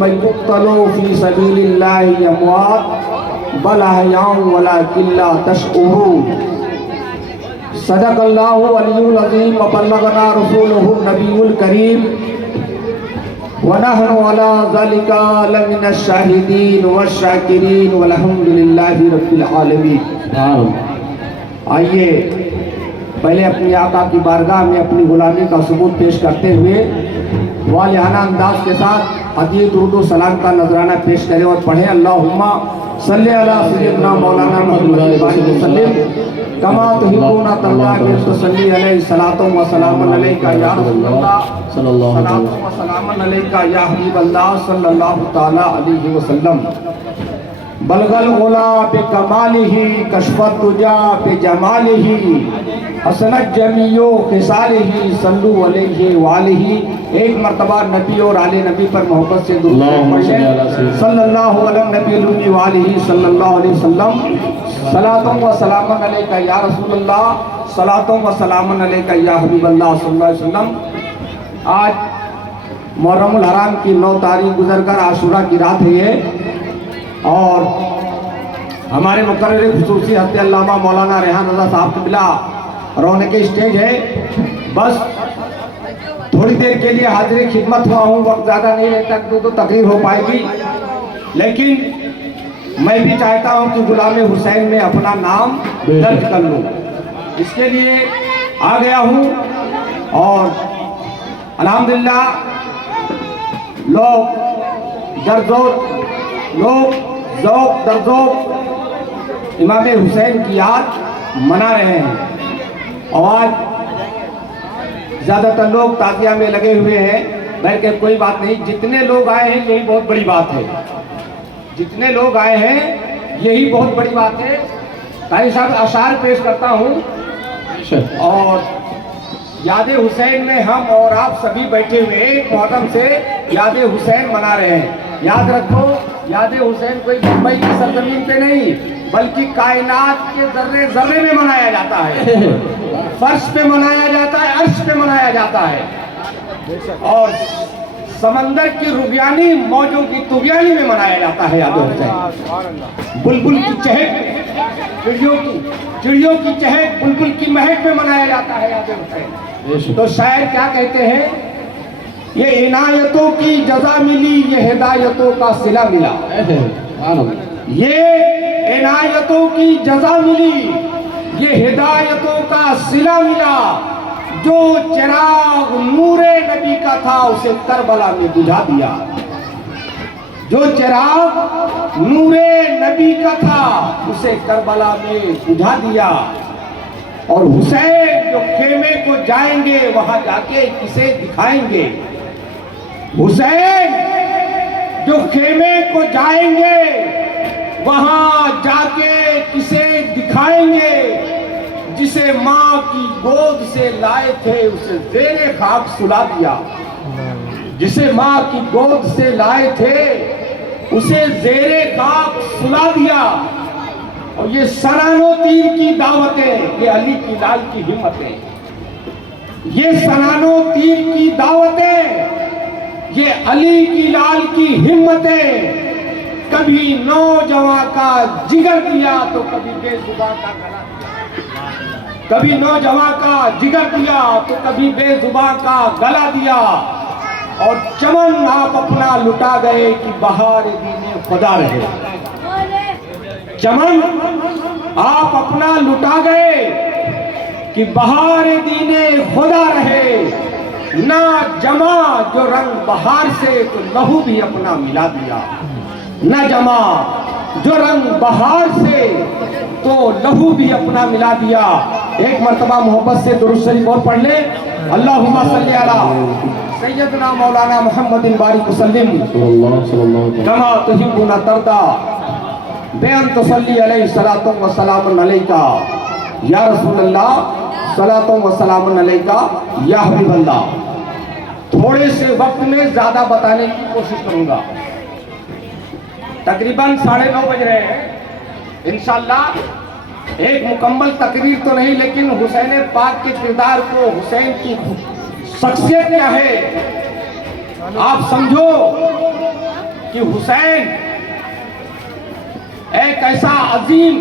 من يقتلوا في سبيل الله اموات بل احياء ولكن لا تشعرون صدق اللہ علی العظیم وبلغنا رسولہ النبی الکریم ونحن على ذلك لمن الشاہدین والشاکرین والحمد للہ رب العالمین۔ آئیے پہلے اپنی آقا کی بارگاہ میں اپنی غلامی کا ثبوت پیش کرتے ہوئے والہانہ انداز کے ساتھ حدیث درود و سلام کا نذرانہ پیش کریں اور پڑھیں اللہم صلی علی سیدنا مولانا محمد وسلم کما تحبون ترضا تصلی علیہ صلاۃ و سلام علیک یا رسول اللہ صلی اللہ علیہ و سلام علیک یا حبیب اللہ صلی اللہ تعالی علیہ وسلم۔ بلغ العلا بکمالہ کشف الدجا بجمالہ حسنت جمیع خصالہ صلو علیہ وآلہ۔ ایک مرتبہ نبی اور آل نبی پر محبت سے درود پڑھیں صلی اللہ علیہ نبی الامی وآلہ صلی اللہ علیہ وسلم۔ صلاۃ و سلام علیک یا رسول اللہ، صلاۃ و سلام علیک یا حبیب اللہ صلی اللہ علیہ وسلم۔ آج محرم الحرام کی 9 تاریخ گزر کر عاشورہ کی رات ہے یہ، اور ہمارے مقرر خصوصی حضرت علامہ مولانا ریحان رضا صاحب قبلہ رونق اسٹیج ہے۔ بس تھوڑی دیر کے لیے حاضر خدمت ہوا ہوں، وقت زیادہ نہیں رہتا تو تقریر ہو پائے گی، لیکن میں بھی چاہتا ہوں کہ غلام حسین میں اپنا نام درج کر لوں، اس کے لیے آ گیا ہوں۔ اور الحمدللہ لوگ ذوق در ذوق امام حسین کی یاد منا رہے ہیں، اور آج زیادہ تر لوگ تعزیہ میں لگے ہوئے ہیں۔ بلکہ کوئی بات نہیں، جتنے لوگ آئے ہیں یہی بہت بڑی بات ہے، جتنے لوگ آئے ہیں یہی بہت بڑی بات ہے۔ قاری صاحب اشعار پیش کرتا ہوں، اور یاد حسین میں ہم اور آپ سبھی بیٹھے ہوئے ایک محرم سے یاد حسین منا رہے ہیں۔ یاد رکھو، یاد حسین کوئی ممبئی کی سرزمین پہ نہیں بلکہ کائنات کے ذرے ذرے میں منایا جاتا ہے، فرش پہ منایا جاتا ہے، عرش پہ منایا جاتا ہے، اور سمندر کی روبیانی موجوں کی طغیانی میں منایا جاتا ہے یاد حسین۔ بلبل کی چہک، چڑیوں کی چہک، بلبل کی مہک میں منایا جاتا ہے یاد حسین۔ تو شاعر کیا کہتے ہیں؟ یہ عنایتوں کی جزا ملی، یہ ہدایتوں کا صلہ ملا۔ یہ عنایتوں کی جزا ملی، یہ ہدایتوں کا صلہ ملا۔ جو چراغ نور نبی کا تھا اسے کربلا میں بجھا دیا، جو چراغ نور نبی کا تھا اسے کربلا میں بجھا دیا۔ اور حسین جو خیمے کو جائیں گے وہاں جا کے کسے دکھائیں گے، حسین جو خیمے کو جائیں گے وہاں جا کے کسے دکھائیں گے، جسے ماں کی گود سے لائے تھے اسے زیر خاک سلا دیا، جسے ماں کی گود سے لائے تھے اسے زیر خاک سلا دیا۔ اور یہ سنان و تیر کی دعوتیں، یہ علی کی لال کی ہمتیں، یہ سنان و تیر کی دعوتیں، یہ علی کی لال کی ہمتیں۔ کبھی نوجوان کا جگر دیا تو کبھی بے زباں کا گلا دیا، کبھی نوجوان کا جگر دیا تو کبھی بے زباں کا گلا دیا۔ اور چمن آپ اپنا لٹا گئے کہ بہار دین خدا رہے، چمن آپ اپنا لٹا گئے کہ بہار دین خدا رہے۔ نہ جمع جو رنگ بہار سے تو لہو بھی اپنا ملا دیا، نہ جمع جو رنگ بہار سے تو لہو بھی اپنا ملا دیا۔ ایک مرتبہ محبت سے درود شریف اور پڑھ لیں، اللہم صلی علی سیدنا مولانا محمد بارک وسلم کما تحبون ترضا بے ان تصلی علیہ صلاۃ و سلام علیکہ یا رسول اللہ، صلاۃ و سلام علیکہ یا حبیب اللہ۔ تھوڑے سے وقت میں زیادہ بتانے کی کوشش کروں گا، تقریباً 9:30 بج رہے ہیں۔ انشاءاللہ ایک مکمل تقریر تو نہیں، لیکن حسین پاک کے کردار کو، حسین کی شخصیت کیا ہے آپ سمجھو حسین ایک ایسا عظیم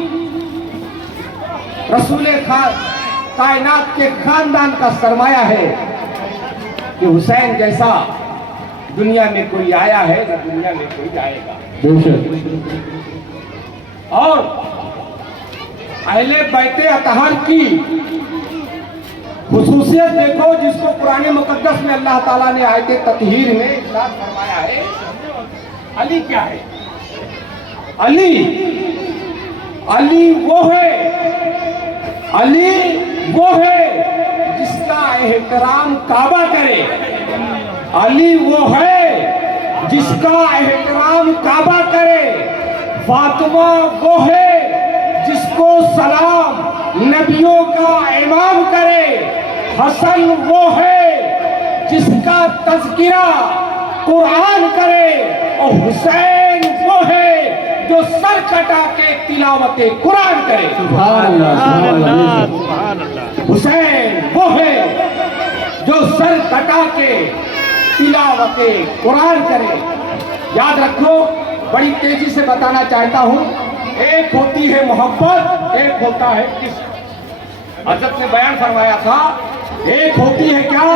رسول کائنات کے خاندان کا سرمایہ ہے کہ حسین جیسا دنیا میں کوئی آیا ہے نہ دنیا میں کوئی آئے گا. اور اہل بیت اطہر کی خصوصیت دیکھو جس کو قرآن مقدس میں اللہ تعالیٰ نے آیت تطہیر میں ارشاد فرمایا ہے. علی کیا ہے؟ علی وہ ہے جس کا احترام کعبہ کرے. علی وہ ہے جس کا احترام کعبہ کرے. فاطمہ وہ ہے جس کو سلام نبیوں کا امام کرے. حسن وہ ہے جس کا تذکرہ قرآن کرے. اور حسین وہ ہے جو سر کٹا کے تلاوت قرآن کرے. سبحان اللہ. حسین وہ ہے جو سر کٹا کے تلاوت قرآن کرے. یاد رکھو، بڑی تیزی سے بتانا چاہتا ہوں. ایک ہوتی ہے محبت، ایک ہوتا ہے عشق. حضرت نے بیان فرمایا تھا ایک ہوتی ہے کیا؟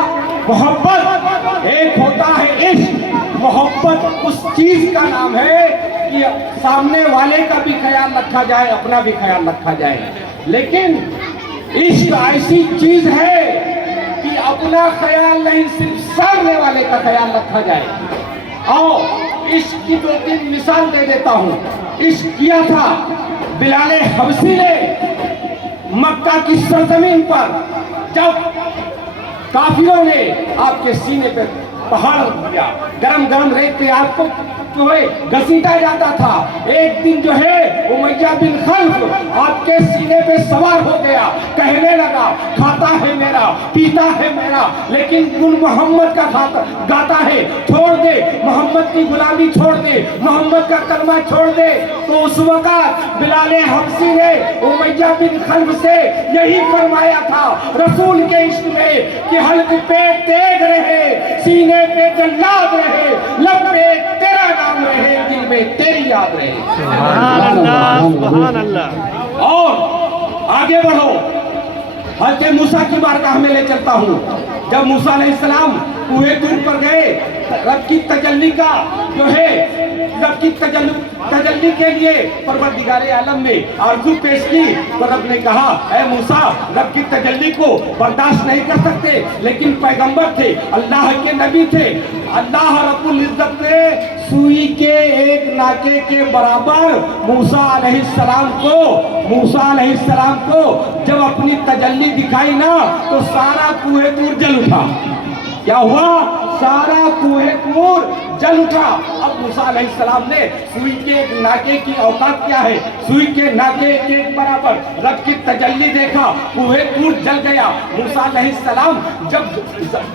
محبت. ایک ہوتا ہے عشق. محبت اس چیز کا نام ہے کہ سامنے والے کا بھی خیال رکھا جائے، اپنا بھی خیال رکھا جائے. لیکن عشق ایسی چیز ہے کہ اپنا خیال نہیں، صرف سامنے والے کا خیال رکھا جائے. اور عشق کی 2-3 مثال دے دیتا ہوں. عشق کیا تھا بلال حبشی نے مکہ کی سرزمین پر، جب کافروں نے آپ کے سینے پہ پہاڑ دیا، گرم گرم ریت پہ آپ کو جو ہے گھسیٹا جاتا تھا. ایک دن جو ہے امیہ بن خلف آپ کے سینے پہ سوار ہو گیا، کہنے لگا کھاتا ہے میرا، پیتا ہے میرا، لیکن گن محمد کا گاتا ہے. چھوڑ دے محمد کی غلامی، چھوڑ دے محمد کا کلمہ چھوڑ دے. تو اس وقت بلال حبشی نے امیہ بن خلف سے یہی فرمایا تھا رسول کے عشق میں کہ حلق پہ تیغ رہے، سینے پہ جلاد رہے، لب پہ تیرا نام رہے، دل میں تیری یاد رہے. سبحان اللہ. اور آگے بڑھو، حضرت موسیٰ کی بارگاہ میں لے چلتا ہوں. جب موسیٰ علیہ السلام کوہ طور پر گئے، رب کی تجلی کا جو ہے، رب کی تجلی کے لیے پروردگار عالم نے آرزو پیش کی، تو رب نے کہا اے موسیٰ، رب کی تجلی کو برداشت نہیں کر سکتے، لیکن پیغمبر تھے، اللہ کے نبی تھے. اللہ رب العزت نے سوئی کے ایک ناکے کے برابر موسیٰ علیہ السلام کو جب اپنی تجلی دکھائی نا تو سارا کوہ طور جل اٹھا. کیا ہوا؟ سارا کوہ طور جل اٹھا. اب موسیٰ علیہ السلام نے سوئی کے ایک ناکے کی اوقات کیا ہے، سوئی کے ناکے کے برابر رب کی تجلی دیکھا، کوہ طور جل گیا. موسیٰ علیہ السلام جب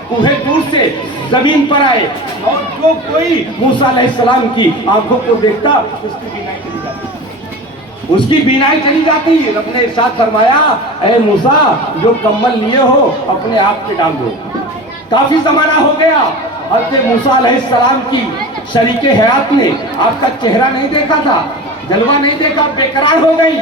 کوہ طور سے زمین پر آئے اور جو کوئی موسیٰ علیہ السلام کی آنکھوں کو دیکھتا اس کی بینائی چلی جاتی، اس کی بینائی چلی جاتی. رب نے ارشاد فرمایا اے موسیٰ، جو کمل لیے ہو اپنے آپ پہ ڈال دو. کافی زمانہ ہو گیا، حضرت موسیٰ علیہ السلام کی شریک حیات نے آپ کا چہرہ نہیں دیکھا تھا، جلوہ نہیں دیکھا، بے قرار ہو گئی.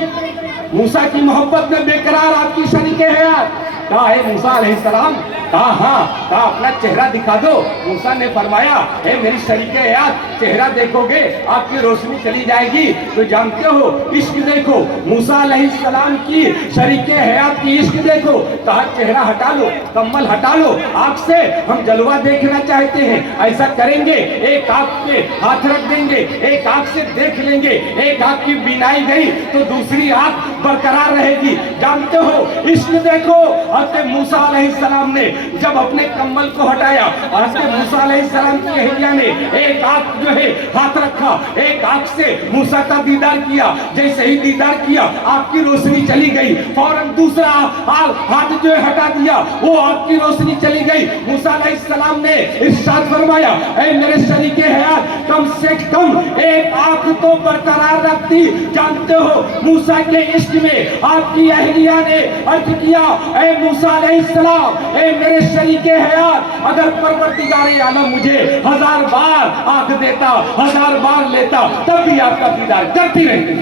موسیٰ کی محبت میں بے قرار آپ کی شریک حیات. کہا ہے موسیٰ علیہ السلام، کہا ہاں، کہا اپنا چہرہ دکھا دو. موسیٰ نے فرمایا اے میری شریک حیات، چہرہ دیکھو گے آپ کی روشنی چلی جائے گی. تو جانتے ہو عشق دیکھو، موسیٰ علیہ السلام کی شریک حیات کی عشق دیکھو. کہا چہرہ ہٹا لو، کمل ہٹا لو، آنکھ سے ہم جلوہ دیکھنا چاہتے ہیں. ایسا کریں گے، ایک آنکھ پہ ہاتھ رکھ دیں گے، ایک آنکھ سے دیکھ لیں گے، ایک آنکھ کی بینائی گئی تو دوسری آنکھ برقرار رہے گی. جانتے ہو عشق دیکھو. حضرت موسیٰ علیہ السلام نے جب اپنے کمل کو ہٹایا، حضرت موسیٰ علیہ السلام کی اہلیہ نے ایک آنکھ جو ہے ہاتھ رکھا، ایک آنکھ سے موسیٰ کا دیدار کیا. جیسے ہی دیدار کیا آپ کی روشنی چلی گئی، فوراً دوسرا ہاتھ جو ہے ہٹا دیا، وہ آپ کی روشنی چلی گئی. موسیٰ علیہ السلام نے ارشاد فرمایا اے میرے شریک حیات، کم سے سے کم ایک آنکھ تو برقرار رکھتی. جانتے ہو موسیٰ کے عشق میں آپ کی اہلیہ نے عرض کیا اے موسیٰ علیہ السلام اے میرے شریک حیات اگر پروردگار عالم مجھے 1000 بار آنکھ دیتا 1000 بار لیتا تب بھی آپ کا دیدار کرتی رہتی,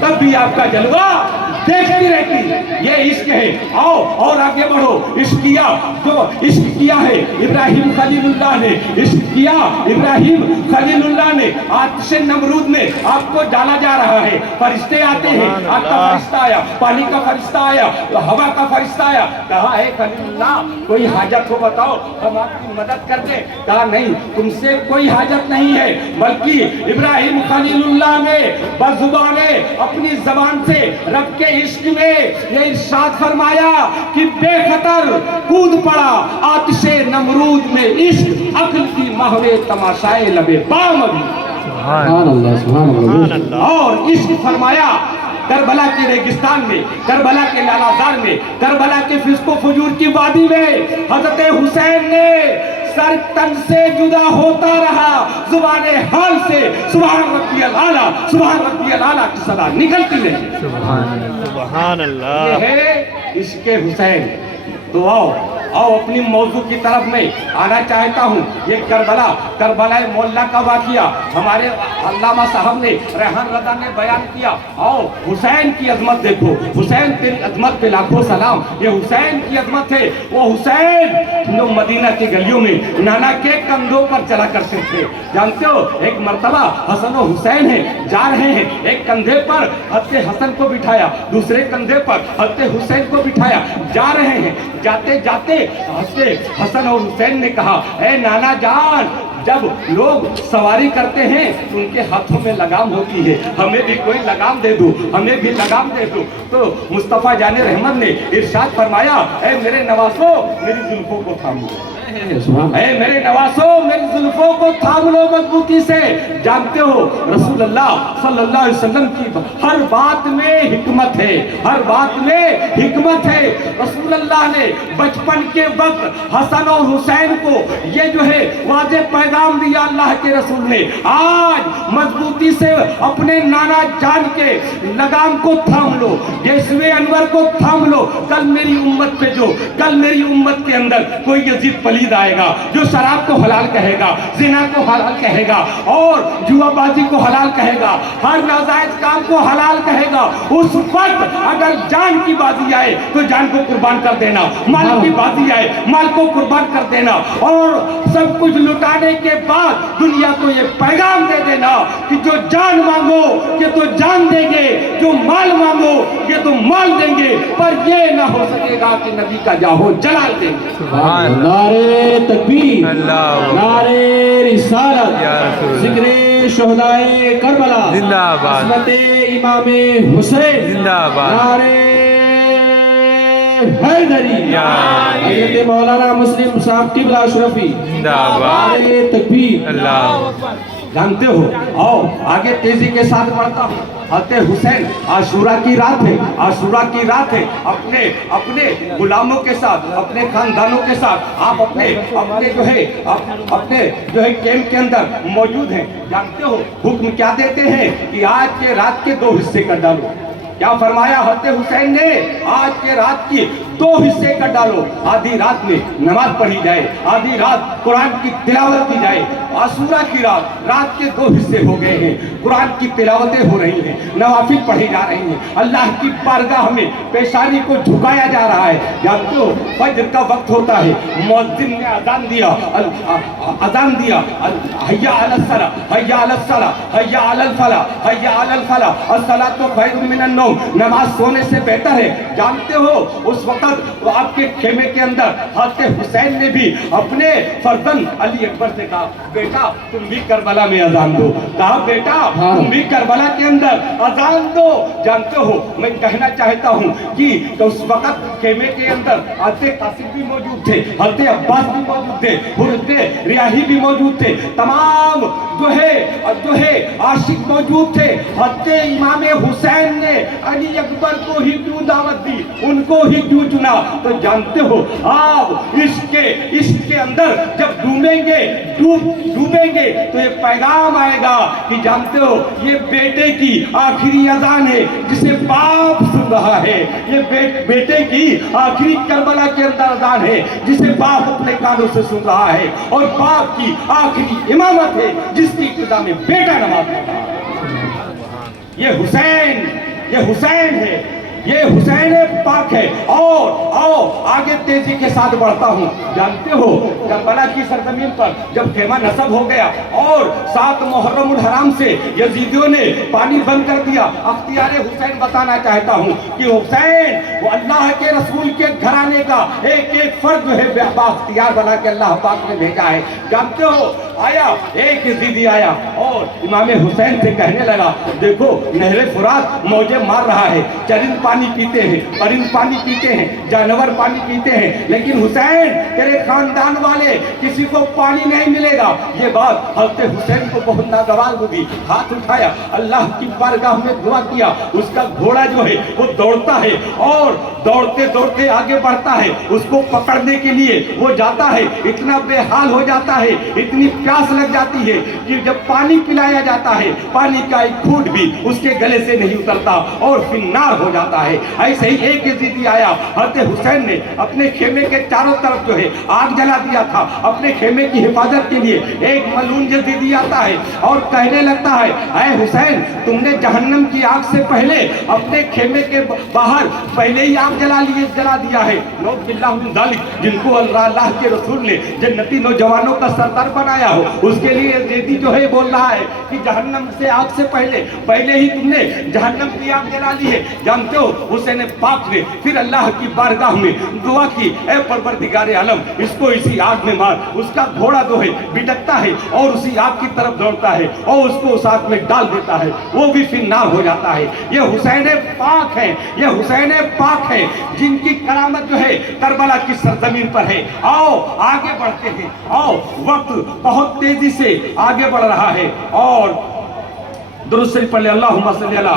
تب بھی آپ کا جلوہ دیکھتی رہتی. یہ عشق ہے. آؤ اور آگے بڑھو. عشق کیا جو عشق کیا ہے ابراہیم خلیل اللہ نے, عشق کیا ابراہیم خلیل اللہ نے. آتش نمرود میں آپ کو ڈالا جا رہا ہے, فرشتے آتے ہیں, آگ کا فرشتہ آیا, پانی کا فرشتہ آیا, ہوا کا فرشتہ آیا. کہا ہے خلیل اللہ کوئی حاجت ہو بتاؤ ہم آپ کی مدد کر دیں. کہا نہیں تم سے کوئی حاجت نہیں ہے, بلکہ ابراہیم خلیل اللہ نے بزبان اپنی زبان سے رب کے عشق میں یہ ارشاد فرمایا کہ بے خطر کود پڑا آتش نمرود میں عشق عقل کی محو تماشائے لبے بام ابھی. سبحان اللہ سبحان اللہ. اور عشق فرمایا کربلا کے ریگستان میں, کربلا کے لالازار میں, کربلا کے فسق و فجور کی وادی میں حضرت حسین نے سر تن سے جدا ہوتا رہا, زبان حال سے سبحان ربی العالی سبحان ربی العالی کی صدا نکلتی رہی. سبحان اللہ. یہ ہے عشق حسین. تو آؤ اپنی موضوع کی طرف میں آنا چاہتا ہوں. یہ کربلا مولا کا واقعہ ہمارے علامہ صاحب نے ریحان رضا نے بیان کیا. آؤ حسین کی عظمت دیکھو. حسین تیری عظمت پہ لاکھوں سلام. یہ حسین کی عظمت ہے. وہ حسین جو مدینہ کی گلیوں میں نانا کے کندھوں پر چلا کرتے تھے. جانتے ہو ایک مرتبہ حسن و حسین ہیں جا رہے ہیں, ایک کندھے پر حضرت حسن کو بٹھایا, دوسرے کندھے پر حضرت حسین کو بٹھایا, جا رہے ہیں. جاتے جاتے حضرت حسن اور حسین نے کہا اے نانا جان جب لوگ سواری کرتے ہیں تو ان کے ہاتھوں میں لگام ہوتی ہے, ہمیں بھی کوئی لگام دے دو, ہمیں بھی لگام دے دو. تو مصطفیٰ جان رحمت نے ارشاد فرمایا اے میرے نواسو میری زلفوں کو تھام لو, اے میرے نواسو میری زلفوں کو تھام لو مضبوطی سے. جانتے ہو رسول اللہ صلی اللہ علیہ وسلم کی ہر بات میں حکمت ہے, ہر بات میں حکمت ہے. رسول اللہ نے بچپن کے وقت حسن اور حسین کو یہ جو ہے واضح پیغام دیا اللہ کے رسول نے, آج مضبوطی سے اپنے نانا جان کے لگام کو تھام لو, یسوع انور کو تھام لو. کل میری امت پہ کل میری امت کے اندر کوئی یزید پلید آئے گا جو شراب کو حلال کہے گا, زنا کو حلال کہے گا اور جوا بازی کو حلال کہے گا, ہر ناجائز کام کو حلال کہے گا. اس وقت اگر جان کی بازی آئے تو جان کو قربان کر دینا, مال کی بازی آئے مال کو قربان کر دینا, اور سب کچھ لٹانے کے بعد دنیا کو یہ پیغام دے دینا کہ جو جان مانگو یہ تو جان دیں گے, جو مال مانگو یہ تو مال دیں گے, پر یہ نہ ہو سکے گا کہ نبی کا جاہو جلال دیں گے. نعرے تکبیر, نعرے رسالت, ذکر شہدائے کربلا, عصمت امام حسین, نعرے حیدری, حضرت مولانا مسلم صاحب قبلہ اشرفی, نعرے تکبیر. جانتے ہو آؤ آگے تیزی کے ساتھ بڑھتا ہوں. حضرت حسین عاشورہ کی رات ہے, عاشورہ کی رات ہے, اپنے غلاموں کے ساتھ اپنے خاندانوں کے ساتھ آپ اپنے جو ہے کیمپ کے اندر موجود ہیں. جانتے ہو حکم کیا دیتے ہیں کہ آج کے رات کے 2 حصے کر ڈالو. کیا فرمایا حضرت حسین نے, آج کے رات کی 2 حصے کر ڈالو. آدھی رات میں نماز پڑھی جائے, آدھی رات قرآن کی تلاوت کی جائے. عاشورہ کی رات کے 2 حصے ہو گئے ہیں, قرآن کی تلاوتیں ہو رہی ہیں, نوافل پڑھی جا رہی ہیں, اللہ کی بارگاہ میں پیشانی کو جھکایا جا رہا ہے. جانتے ہو فجر کا وقت ہوتا ہے, مؤذن نے اذان دیا, حی علی الصلاۃ, حی علی الصلاۃ, حی علی الفلاح, حی علی الفلاح, الصلاۃ خیر من النوم, نماز سونے سے بہتر ہے. جانتے ہو اس وقت آپ کے خیمے کے اندر حضرت حسین نے بھی اپنے فرزند علی اکبر سے کہا بیٹا تم بھی کربلا میں اذان دو, کہا بیٹا تم بھی کربلا کے اندر اذان دو. جانتے ہو میں کہنا چاہتا ہوں کہ اس وقت خیمے کے اندر حضرت قاسم بھی موجود تھے, حضرت عباس بھی موجود تھے, حضرت ریاحی بھی موجود تھے, تمام جو ہے عاشق موجود تھے. حضرت امام حسین نے علی اکبر کو ہی کیوں دعوت دی, ان کو ہی کیوں سنا تو جانتے ہو آپ عشق کے اندر جب ڈوبیں گے تو یہ پیغام آئے گا کہ جانتے ہو یہ بیٹے کی آخری اذان ہے جسے باپ سن رہا ہے، یہ بیٹے کی آخری کربلا کے اندر اذان ہے جسے باپ اپنے کانوں سے سن رہا ہے، اور باپ کی آخری امامت ہے جس کی ابتدا میں بیٹا نماز پڑھ رہا ہے۔ یہ حسین ہے، یہ حسین پاک ہے۔ اور آگے تیزی کے ساتھ بڑھتا ہوں۔ جانتے ہو کربلا کی سرزمین پر جب خیمہ نصب ہو گیا اور 7 محرم الحرام سے یزیدیوں نے پانی بند کر دیا، اختیار حسین بتانا چاہتا ہوں کہ حسین وہ اللہ کے رسول کے گھرانے کا ایک فرد جو ہے بااختیار بنا کے اللہ پاک نے بھیجا ہے۔ جانتے ہو آیا ایک یزیدی آیا اور امام حسین سے کہنے لگا دیکھو نہر فرات موجیں مار رہا ہے، چرند پانی پیتے ہیں، پرند پانی پیتے ہیں، جانور پانی پیتے ہیں، لیکن حسین تیرے خاندان والے کسی کو پانی نہیں ملے گا۔ یہ بات حضرت حسین کو بہت ناگوار ہوئی، ہاتھ اٹھایا، اللہ کی بارگاہ میں دعا کیا۔ اس کا گھوڑا جو ہے وہ دوڑتا ہے اور دوڑتے دوڑتے آگے بڑھتا ہے، اس کو پکڑنے کے لیے وہ جاتا ہے، اتنا بے حال ہو جاتا ہے، اتنی پیاس لگ جاتی ہے کہ جب پانی پلایا جاتا ہے پانی کا ایک گھونٹ بھی اس کے گلے سے نہیں اترتا اور فنار ہو جاتا ہے۔ ایسے ہی ایک یزیدی آیا، حضرت حسین نے اپنے خیمے کے چاروں طرف جو ہے آگ جلا دیا تھا۔ اپنے خیمے کی حفاظت کے لیے ایک ملعون یزیدی آتا ہے اور کہنے لگتا ہے اے حسین تم نے جہنم کی آگ سے پہلے اپنے خیمے کے باہر پہلے ہی آگ جلا دیا ہے۔ نعوذ باللہ من ذالک، جن کو اللہ کے رسول نے جنتی نوجوانوں کا سردار بنایا ہو اس کے لیے یزیدی جو ہے بول رہا ہے کہ جہنم سے آگ سے پہلے ہی تم نے جہنم کی آگ جلا لی ہے۔ جانتے ہو حسین پاک نے پھر اللہ کی بارگاہ میں دعا کی اے پروردگار عالم اس کو اسی آگ میں مار۔ اس کا گھوڑا جو ہے بھٹکتا ہے اور اسی آگ کی طرف دوڑتا ہے اور اس کو اس آگ میں ڈال دیتا ہے، وہ بھی فنار ہو جاتا ہے۔ یہ حسین پاک ہے، یہ حسین پاک ہے جن کی کرامت جو ہے کربلا کی سرزمین پر ہے۔ آؤ آگے بڑھتے ہیں، آؤ وقت بہت تیزی سے آگے بڑھ رہا ہے اور درود شریف پڑھ لیں، اللہم صلی علی